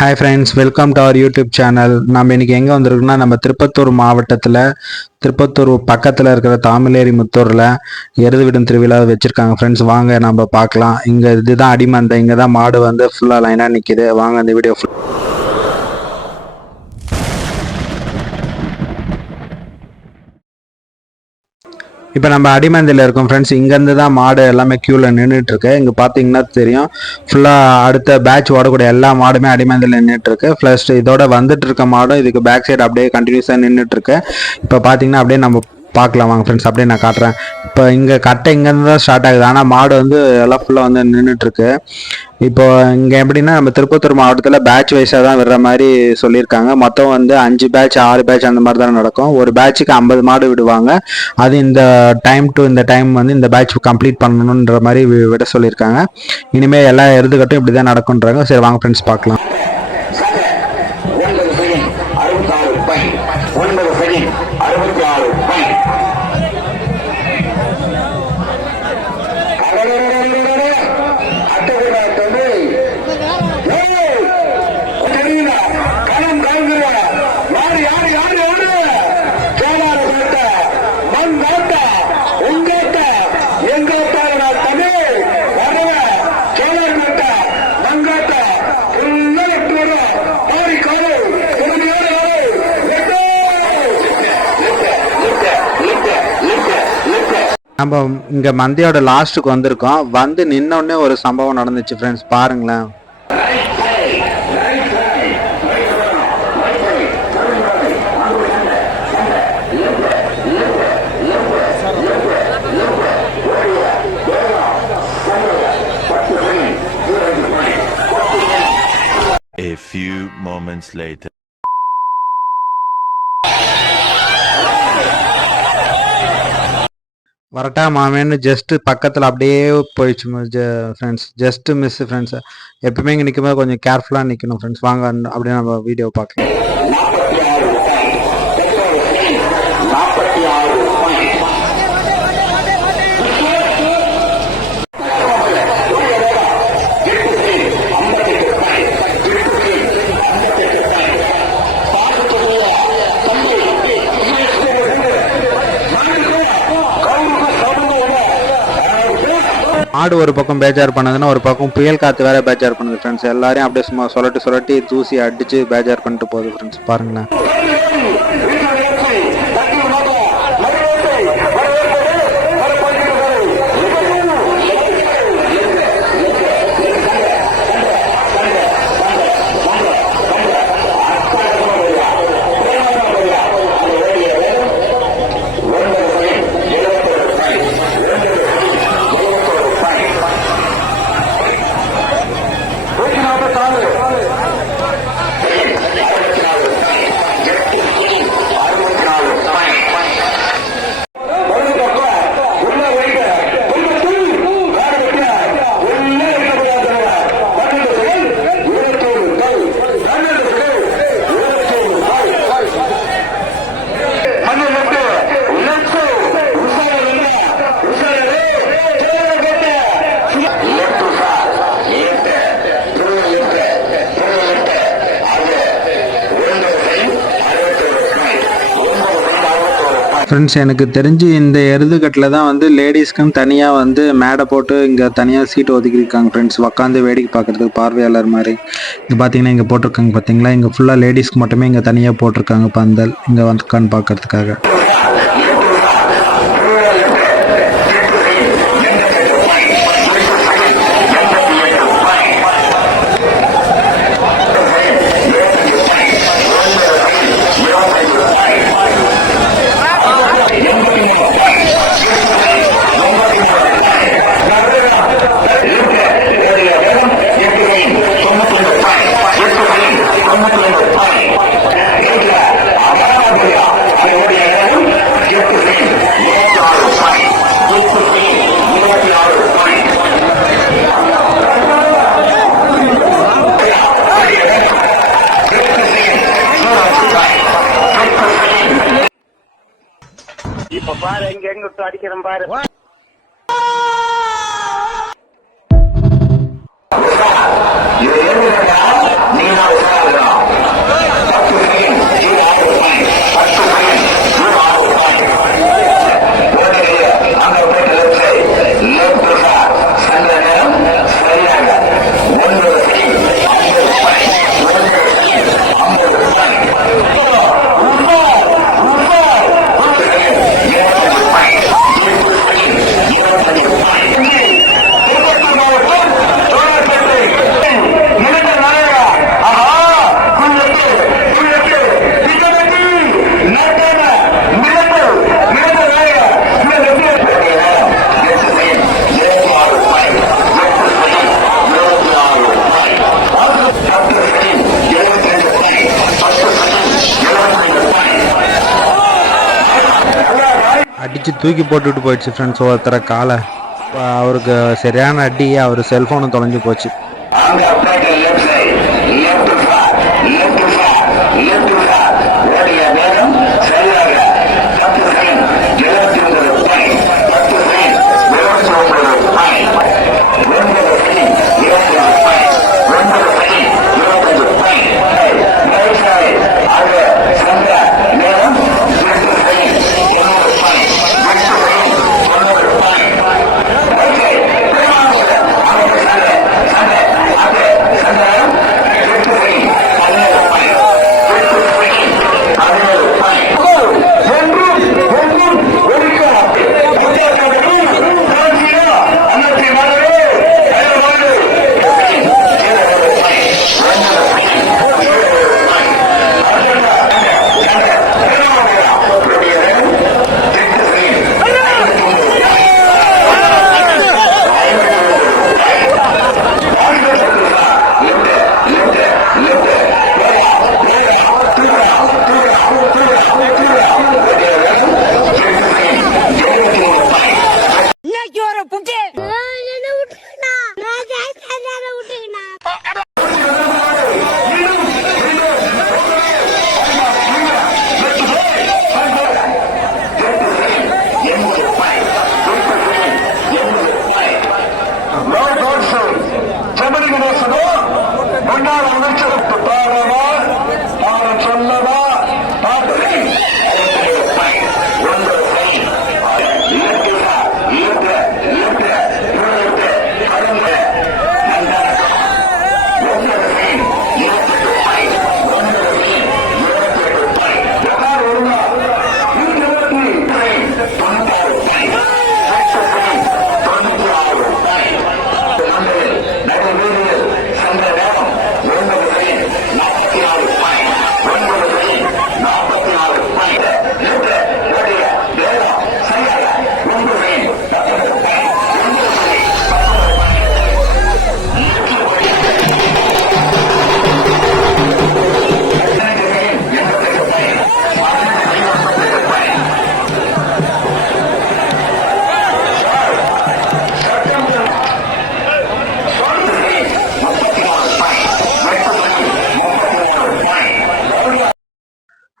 Hi friends, welcome to our YouTube channel. நம்ம இன்னைக்கு எங்கே வந்திருக்கோம்னா, நம்ம திருப்பத்தூர் மாவட்டத்தில் திருப்பத்தூர் பக்கத்தில் இருக்கிற தாமிலேரி முத்தூரில் எருது விடும் திருவிழா வச்சுருக்காங்க ஃப்ரெண்ட்ஸ். வாங்க நம்ம பார்க்கலாம். இங்கே இதுதான் அடிமந்தை, இங்கே தான் மாடு வந்து ஃபுல்லாக லைனாக நிற்கிது. வாங்க இந்த வீடியோ இப்போ நம்ம அடிமந்தையில் இருக்கோம் ஃப்ரெண்ட்ஸ். இங்கேருந்து தான் மாடு எல்லாமே க்யூவில் நின்றுட்டுருக்கு. இங்கே பார்த்தீங்கன்னா தெரியும், ஃபுல்லாக அடுத்த பேட்ச் ஓடக்கூடிய எல்லா மாடுமே அடிமந்தையில் நின்றுட்டுருக்கு. ப்ளஸ் இதோட வந்துட்டு இருக்க மாடும் இதுக்கு பேக் சைடு அப்படியே கண்டினியூஸாக நின்றுட்டுருக்கு. இப்போ பார்த்தீங்கன்னா அப்படியே நம்ம பார்க்கலாம் வாங்க ஃப்ரெண்ட்ஸ். அப்படியே நான் காட்டுறேன். இப்போ இங்கே கட்டை இங்கேருந்து தான் ஸ்டார்ட் ஆகுது, ஆனால் மாடு வந்து எல்லாம் ஃபுல்லாக வந்து நின்றுட்டுருக்கு. இப்போ இங்கே எப்படின்னா, நம்ம திருப்பத்தூர் மாவட்டத்தில் பேட்ச் வைஸாக தான் விடுற மாதிரி சொல்லியிருக்காங்க. மொத்தம் வந்து 5 பேட்ச் 6 பேட்ச் அந்த மாதிரி தான் நடக்கும். ஒரு பேட்சுக்கு 50 மாடு விடுவாங்க. அது இந்த டைம் டு இந்த டைம் வந்து இந்த பேட்ச் கம்ப்ளீட் பண்ணணுன்ற மாதிரி விட சொல்லியிருக்காங்க. இனிமேல் எல்லா எருதுகட்டும் இப்படி தான் நடக்குன்றாங்க. சரி வாங்க ஃப்ரெண்ட்ஸ் பார்க்கலாம். நம்ம இங்கே மந்தையோட லாஸ்ட்டுக்கு வந்திருக்கோம். வந்து நின்னோடனே ஒரு சம்பவம் நடந்துச்சு ஃப்ரெண்ட்ஸ், பாருங்களேன். A few moments later. வரட்டா மாமேன்னு ஜஸ்ட் பக்கத்தில் அப்படியே போயிடுச்சு ஃப்ரெண்ட்ஸ். Just miss friends. எப்பவுமே இங்கே நிற்கும் போது கொஞ்சம் கேர்ஃபுல்லாக நிற்கணும் ஃப்ரெண்ட்ஸ். வாங்க அப்படியே நம்ம வீடியோ பார்க்கலாம். மாடு ஒரு பக்கம் பேஜார் பண்ணதுன்னா ஒரு பக்கம் புயல் காற்று வேற பேஜார் பண்ணுது ஃப்ரெண்ட்ஸ். எல்லாரையும் அப்படியே சும்மா சொல்லட்டி தூசி அடிச்சு பேஜார் பண்ணிட்டு போகுது ஃப்ரெண்ட்ஸ், பாருங்களேன். ஃப்ரெண்ட்ஸ், எனக்கு தெரிஞ்சு இந்த எருதுகட்டில் தான் வந்து லேடிஸ்க்கும் தனியாக வந்து மேடை போட்டு இங்கே தனியாக சீட்டு ஒதுக்கியிருக்காங்க ஃப்ரெண்ட்ஸ். உட்காந்து வேடிக்கை பார்க்குறதுக்கு பார்வையாளர் மாதிரி. இங்கே பார்த்தீங்கன்னா இங்கே போட்டிருக்காங்க பார்த்தீங்களா, இங்கே ஃபுல்லாக லேடிஸ்க்கு மட்டுமே இங்கே தனியாக போட்டிருக்காங்க பந்தல், இங்கே வந்து உட்காந்து பார்க்கறதுக்காக. இப்ப பாரு, எங்க விட்டு அடிக்கிறேன் பாரு. நீ அடித்து தூக்கி போட்டுட்டு போயிடுச்சு ஃப்ரெண்ட்ஸ் ஒருத்தர காலை. அவருக்கு சரியான அடி, அவர் செல்ஃபோனும் தொலைஞ்சு போச்சு.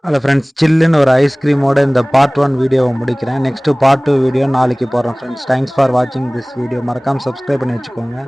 ஹலோ ஃப்ரெண்ட்ஸ், சில்லுன்னு ஒரு ஐஸ்கிரீமோட இந்த பார்ட் 1 வீடியோவை முடிக்கிறேன். நெக்ஸ்ட்டு பார்ட் 2 வீடியோ நாளைக்கு போடுறேன் ஃப்ரெண்ட்ஸ். தேங்க்ஸ் ஃபார் வாட்சிங் திஸ் வீடியோ. மறக்காமல் சப்ஸ்கிரைப் பண்ணி வச்சுக்கோங்க.